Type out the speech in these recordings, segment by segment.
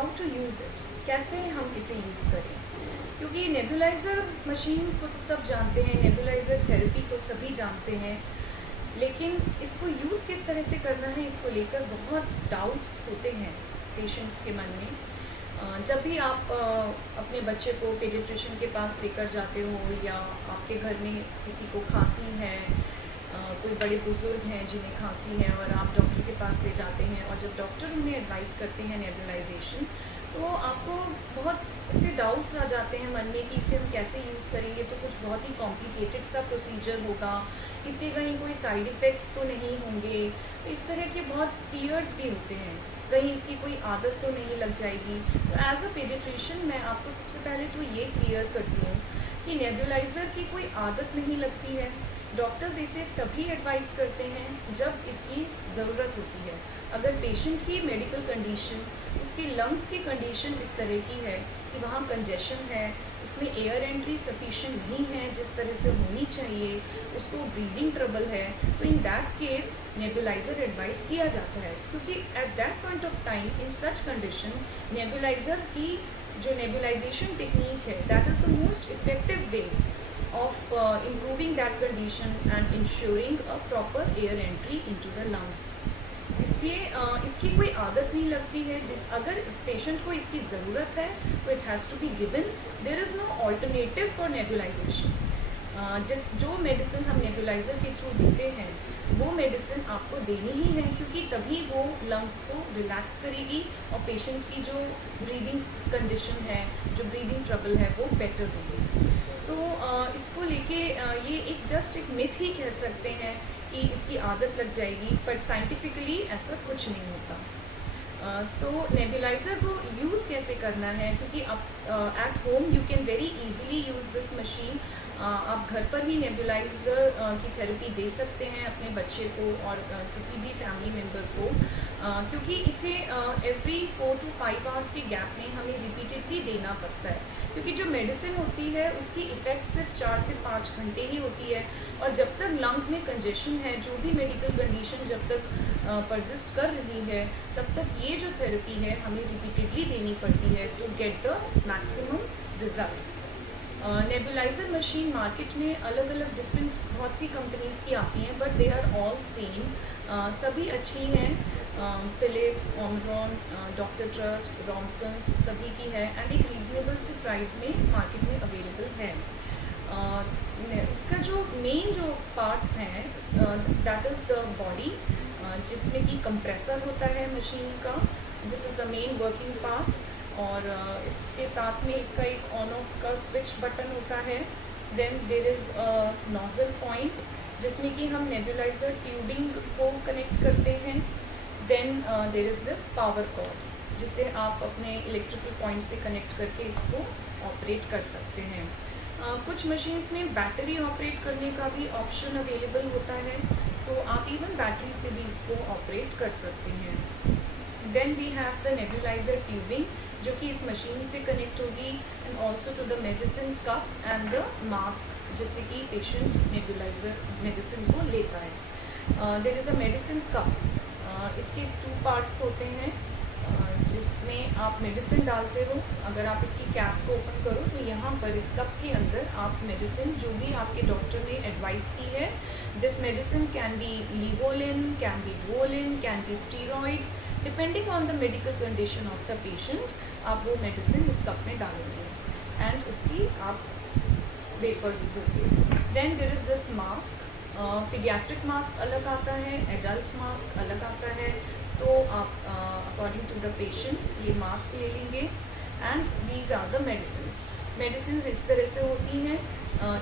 How to use it, कैसे हम इसे यूज़ करें। क्योंकि नेबुलाइज़र मशीन को तो सब जानते हैं, नेबुलाइज़र थेरेपी को सभी जानते हैं, लेकिन इसको यूज़ किस तरह से करना है इसको लेकर बहुत डाउट्स होते हैं पेशेंट्स के मन में। जब भी आप अपने बच्चे को पीडियाट्रिशियन के पास लेकर जाते हो, या आपके घर में किसी को खांसी है, कोई बड़े बुज़ुर्ग हैं जिन्हें खांसी है और आप डॉक्टर के पास ले जाते हैं, और जब डॉक्टर उन्हें एडवाइस करते हैं नेबुलाइजेशन, तो आपको बहुत ऐसे डाउट्स आ जाते हैं मन में कि इसे हम कैसे यूज़ करेंगे, तो कुछ बहुत ही कॉम्प्लिकेटेड सा प्रोसीजर होगा, इसके कहीं कोई साइड इफ़ेक्ट्स तो नहीं होंगे। तो इस तरह के बहुत फियर्स भी होते हैं, कहीं इसकी कोई आदत तो नहीं लग जाएगी। तो एज अ पीडियाट्रिशियन मैं आपको सबसे पहले तो ये क्लियर करती हूँ कि नेबुलाइज़र की कोई आदत नहीं लगती है। डॉक्टर्स इसे तभी एडवाइस करते हैं जब इसकी ज़रूरत होती है। अगर पेशेंट की मेडिकल कंडीशन, उसकी लंग्स की कंडीशन इस तरह की है कि वहाँ कंजेशन है, उसमें एयर एंट्री सफिशिएंट नहीं है जिस तरह से होनी चाहिए, उसको ब्रीदिंग ट्रबल है, तो in that case nebuliser advice किया जाता है। क्योंकि at that point of time in such condition nebuliser की जो नेबुलाइजेशन टेक्निक है, that is the most effective way of improving that condition and ensuring a proper air entry into the lungs. इसलिए इसकी कोई आदत नहीं लगती है। अगर इस पेशेंट को इसकी ज़रूरत है तो it has to be given, there is no alternative for nebulisation. जो मेडिसिन हम नेबुलाइज़र के थ्रू देते हैं वो मेडिसिन आपको देनी ही है, क्योंकि तभी वो लंग्स को रिलैक्स करेगी और पेशेंट की जो ब्रीदिंग कंडीशन है, जो ब्रीदिंग ट्रबल है, वो बेटर होगी। तो इसको लेके ये एक मिथ ही कह सकते हैं कि इसकी आदत लग जाएगी, बट साइंटिफिकली ऐसा कुछ नहीं होता। सो नेबुलाइज़र को यूज़ कैसे करना है, क्योंकि आप at home you can very easily use this machine. आप घर पर ही नेबुलाइज़र की थेरेपी दे सकते हैं अपने बच्चे को और किसी भी फैमिली मेम्बर को, क्योंकि इसे एवरी 4 to 5 आवर्स के गैप में हमें रिपीटेडली देना पड़ता है, क्योंकि जो मेडिसिन होती है उसकी इफ़ेक्ट सिर्फ 4 से 5 घंटे ही होती है, और जब तक लंग में कंजेशन है, जो भी मेडिकल कंडीशन जब तक परसिस्ट कर रही है, तब तक ये जो थेरेपी है हमें रिपीटेडली देनी पड़ती है to get the maximum results. Nebuliser machine market में अलग अलग डिफरेंट बहुत सी कंपनीज़ की आती हैं, but they are all same, सभी अच्छी हैं। Philips, Omron, Doctor Trust, Romsons, सभी की है एंड एक रीज़नेबल से प्राइस में मार्केट में अवेलेबल है। इसका जो मेन जो पार्ट्स हैं, दैट इज़ द बॉडी, जिसमें कि कंप्रेसर होता है मशीन का, this is the main working part, और इसके साथ में इसका एक ऑन ऑफ का स्विच बटन होता है। Then there is a nozzle point जिसमें कि हम नेबुलाइज़र ट्यूबिंग को कनेक्ट करते हैं। Then there is this power cord जिसे आप अपने इलेक्ट्रिकल पॉइंट से कनेक्ट करके इसको ऑपरेट कर सकते हैं। कुछ मशीन्स में बैटरी ऑपरेट करने का भी ऑप्शन अवेलेबल होता है, तो आप इवन बैटरी से भी इसको ऑपरेट कर सकते हैं। Then we have the nebuliser tubing जो कि इस मशीन से कनेक्ट होगी, and also to the medicine cup and the mask जिससे कि पेशेंट नेबुलाइज़र मेडिसिन को लेता है। There is a medicine cup, इसके 2 पार्ट्स होते हैं, जिसमें आप मेडिसिन डालते हो। अगर आप इसकी कैप को ओपन करो तो यहाँ पर इस कप के अंदर आप मेडिसिन जो भी आपके डॉक्टर ने एडवाइस की है, this medicine can be Levolin, can be Duolin, can be steroids, depending on the medical condition of the patient, आप वो मेडिसिन इस कप में डालेंगे एंड उसकी आप वेपर्स दोगे। Then there is this mask, paediatric mask अलग आता है, एडल्ट मास्क अलग आता है, तो आप अकॉर्डिंग टू द पेशेंट ये मास्क ले लेंगे। And these are the medicine इस तरह से होती हैं,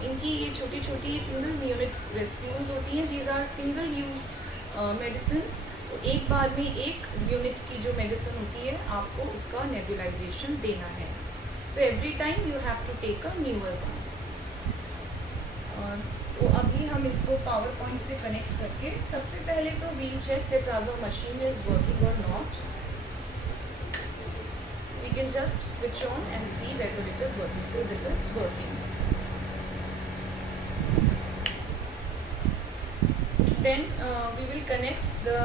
इनकी ये छोटी छोटी सिंगल यूनिट रेस्क्यूज होती हैं, these are single use medicine, तो एक बार में एक यूनिट की जो मेडिसिन होती है आपको उसका नेबुलाइजेशन देना है, so every time you have to take a newer one. तो अभी हम इसको पावर पॉइंट से कनेक्ट करके सबसे पहले तो we'll check that our machine is working और not. We can just switch on and see whether it is working, so this is working. Then we will connect the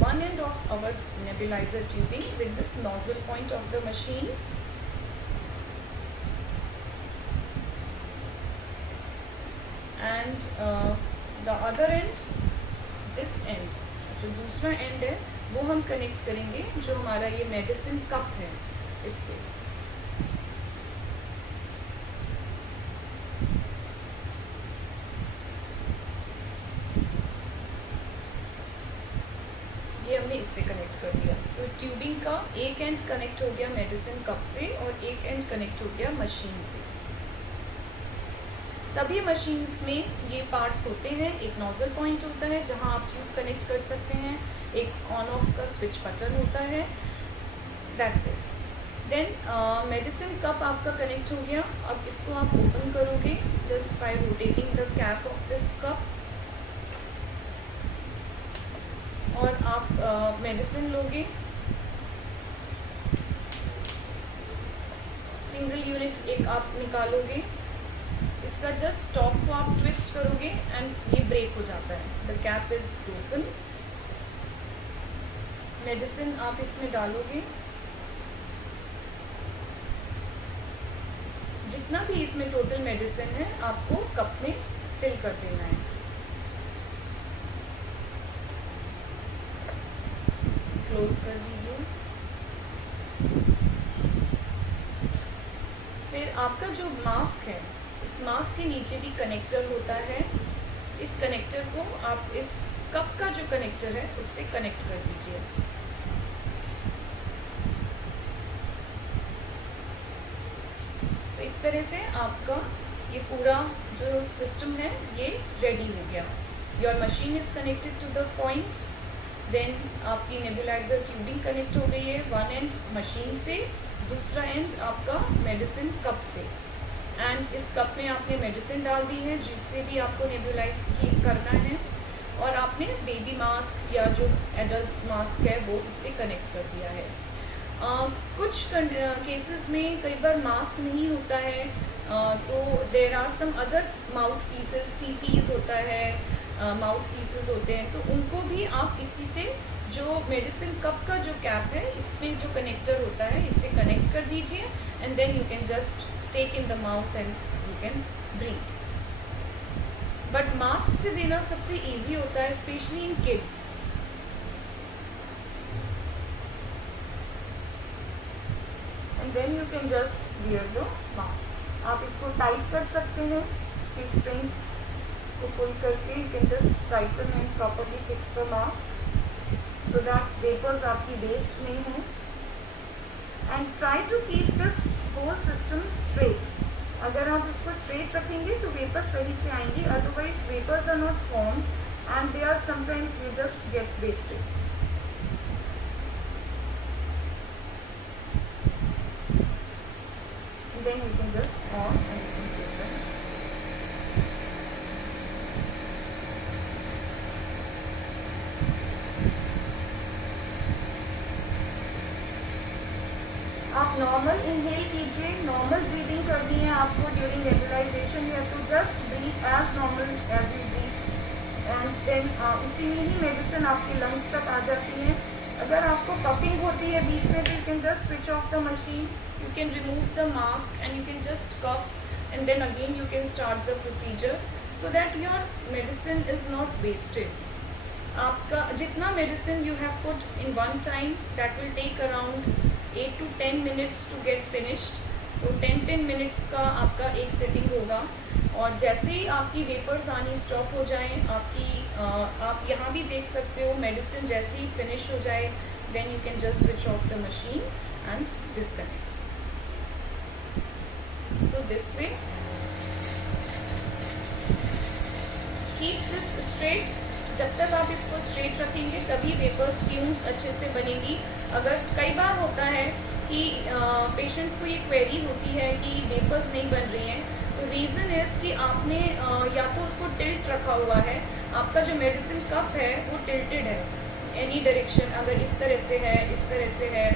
one end of our nebulizer tubing with this nozzle point of the machine. And the other end, this end, जो दूसरा end है वो हम connect करेंगे जो हमारा ये medicine cup है इससे। ये हमने इससे कनेक्ट कर दिया। तो ट्यूबिंग का एक एंड कनेक्ट हो गया मेडिसिन कप से और एक एंड कनेक्ट हो गया मशीन से। सभी मशीन्स में ये पार्ट्स होते हैं। एक नोजल पॉइंट होता है जहां आप ट्यूब कनेक्ट कर सकते हैं, एक ऑन ऑफ का स्विच बटन होता है, that's it. Then medicine cup आपका कनेक्ट हो गया। अब इसको आप ओपन करोगे just by rotating the cap of this cup, और आप मेडिसिन लोगे। सिंगल यूनिट एक आप निकालोगे, इसका जस्ट टॉप को आप ट्विस्ट करोगे एंड ये ब्रेक हो जाता है, the cap is broken. Medicine आप इसमें डालोगे, जितना भी इसमें टोटल मेडिसिन है आपको कप में फिल कर देना है। क्लोज कर दीजिए। फिर आपका जो मास्क है, इस मास्क के नीचे भी कनेक्टर होता है। इस कनेक्टर को आप इस कप का जो कनेक्टर है उससे कनेक्ट कर दीजिए। तो इस तरह से आपका ये पूरा जो सिस्टम है ये रेडी हो गया। Your machine is connected to the point. Then आपकी नेबुलाइजर ट्यूबिंग कनेक्ट हो गई है, वन एंड मशीन से, दूसरा एंड आपका मेडिसिन कप से। एंड इस कप में आपने मेडिसिन डाल दी है जिससे भी आपको नेबुलाइज करना है, और आपने बेबी मास्क या जो एडल्ट मास्क है वो इससे कनेक्ट कर दिया है। कुछ केसेस में कई बार मास्क नहीं होता है, तो there are some other mouthpieces, T pieces होता है, माउथ पीसेस होते हैं, तो उनको भी आप इसी से जो मेडिसिन कप का जो कैप है इसमें जो कनेक्टर होता है इससे कनेक्ट कर दीजिए, and then you can just take in the mouth and you can breathe. But mask से देना सबसे इजी होता है, specially in kids. And then you can just wear the mask. आप इसको टाइट कर सकते हैं, इसकी स्ट्रिंग्स को पुल करके you can just Titan and properly fix the mask so that vapors आपकी waste नहीं हो। and try to keep this whole system straight। अगर आप इसको straight रखेंगे तो vapors सही से आएंगे, otherwise vapors are not formed and they are sometimes they just get wasted। and then you can just on and you can take them। आप normal inhale कीजिए, नॉर्मल ब्रीदिंग करनी है आपको during nebulisation. You have to just breathe as normal as you breathe, and then इसी में ही medicine आपके lungs तक आ जाती है। अगर आपको पफिंग होती है बीच में तो you can just switch off the machine, you can remove the mask and you can just cough, and then again you can start the procedure so that your medicine is not wasted. आपका जितना medicine you have put in one time that will take around 8 to 10 minutes to get finished। तो 10 minutes का आपका एक setting होगा, और जैसे ही आपकी वेपर्स आनी स्टॉप हो जाएं, आप यहाँ भी देख सकते हो मेडिसिन जैसे ही फिनिश हो जाए then you can just switch off the machine and disconnect. So this way keep this straight. जब तक आप इसको स्ट्रेट रखेंगे तभी वेपर्स फ्यूम्स अच्छे से बनेगी। अगर कई बार होता है कि पेशेंट्स को ये क्वेरी होती है कि वेपर्स नहीं बन रही हैं, तो रीज़न इज़ कि आपने या तो उसको टिल्ट रखा हुआ है, आपका जो मेडिसिन कप है वो टिल्टेड है एनी डायरेक्शन, अगर इस तरह से है, इस तरह से है,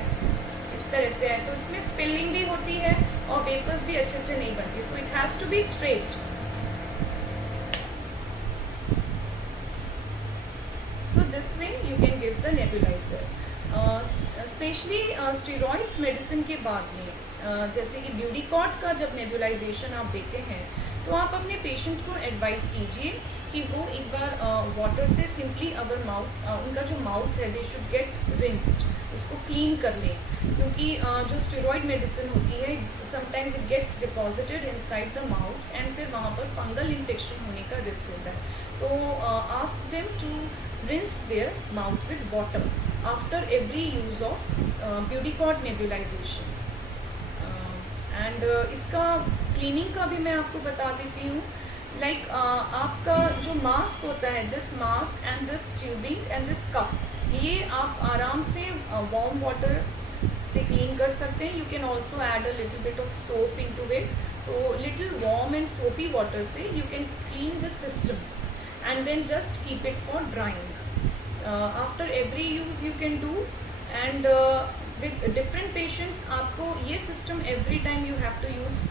इस तरह से है, तो इसमें स्पिलिंग भी होती है और वेपर्स भी अच्छे से नहीं बनती। So it has to be straight. So this way you can give the nebulizer। Specially steroids medicine के बाद में जैसे कि ब्यूडीकॉट का जब नेबुलाइजेशन आप देते हैं तो आप अपने पेशेंट को एडवाइस कीजिए कि वो एक बार वाटर से सिंपली अवर माउथ उनका जो माउथ है दे शुड गेट रिंस्ड, उसको क्लीन कर लें, क्योंकि जो स्टेरॉइड मेडिसिन होती है sometimes it gets deposited inside the mouth and फिर वहाँ पर फंगल इन्फेक्शन होने का रिस्क होता है। तो ask them to rinse their mouth with water after every use of Budecort nebulisation. And इसका क्लीनिंग का भी मैं आपको बता देती हूँ। लाइक आपका जो मास्क होता है, this mask and this tubing and this cup, ये आप आराम से वार्म वाटर से क्लीन कर सकते हैं। You can also add a little bit of soap into it. तो little warm and soapy water से you can clean the system and then just keep it for drying. After every use you can do and with different patients आपको ये system every time you have to use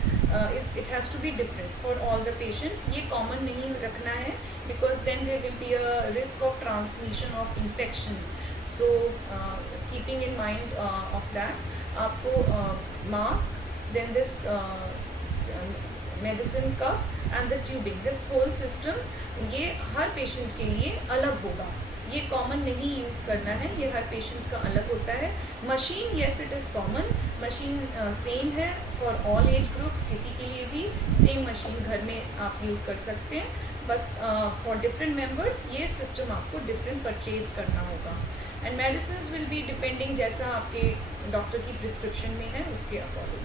it has to be different for all the patients। ये common नहीं रखना है because then there will be a risk of transmission of infection। so keeping in mind of that आपको mask, then this medicine cup and the tubing, this whole system ये हर patient के लिए अलग होगा। ये कॉमन नहीं यूज़ करना है, ये हर पेशेंट का अलग होता है। Machine yes it is common, machine same है फॉर ऑल एज ग्रुप्स, किसी के लिए भी सेम मशीन घर में आप यूज़ कर सकते हैं। बस फॉर डिफरेंट मेंबर्स ये सिस्टम आपको डिफरेंट परचेज करना होगा। And medicine will be depending जैसा आपके डॉक्टर की प्रिस्क्रिप्शन में है उसके अकॉर्डिंग।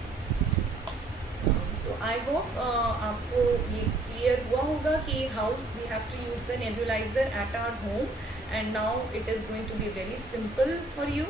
तो आई होप आपको ये क्लियर हुआ होगा कि how we have to use the nebuliser at our home, and now it is going to be very simple for you।